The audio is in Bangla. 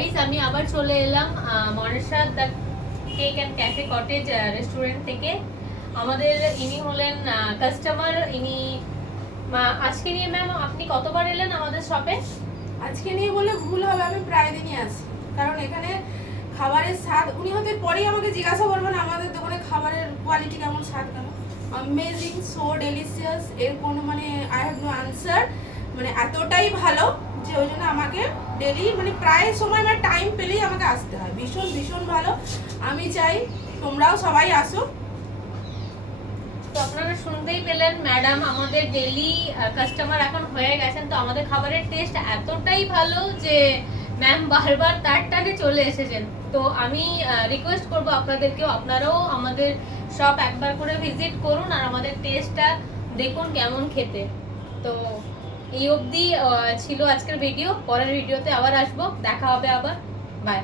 গাইস, আমি আবার চলে এলাম মনসাদ the cake and cafe cottage restaurant থেকে। আমাদের ইনি হলেন কাস্টমার। ইনি আজকে নিয়ে ম্যাম আপনি কতবার এলেন আমাদের শপে? আজকে নিয়ে বলে ভুল হবে, আমি প্রায় দিনই আসি, কারণ এখানে খাবারের স্বাদ, উনি হয়তো পরেই আমাকে জিজ্ঞাসা করবেন আমাদের দোকানে খাবারের কোয়ালিটি কেমন, স্বাদ কেমন। অ্যামেজিং, সো ডেলিশিয়াস, এর কোনো মানে আই হ্যাভ নো আনসার। মানে এতটাই ভালো যে ওই জন্য আমাকে ডেলি মানে প্রায় সময় আমার টাইম পেলেই আমাকে আসতে হয়। ভীষণ ভীষণ ভালো, আমি চাই তোমরাও সবাই আসো। তো আপনারা শুনতেই পেলেন, ম্যাডাম আমাদের ডেলি কাস্টমার এখন হয়ে গেছেন। তো আমাদের খাবারের টেস্ট এতটাই ভালো যে ম্যাম বারবার তার টানে চলে এসেছেন। তো আমি রিকোয়েস্ট করব আপনাদেরকেও, আপনারাও আমাদের শপ একবার করে ভিজিট করুন আর আমাদের টেস্টটা দেখুন কেমন খেতে। তো এই অবধি ছিল আজকের ভিডিও। পরের ভিডিওতে আবার আসবো, দেখা হবে আবার। বাই।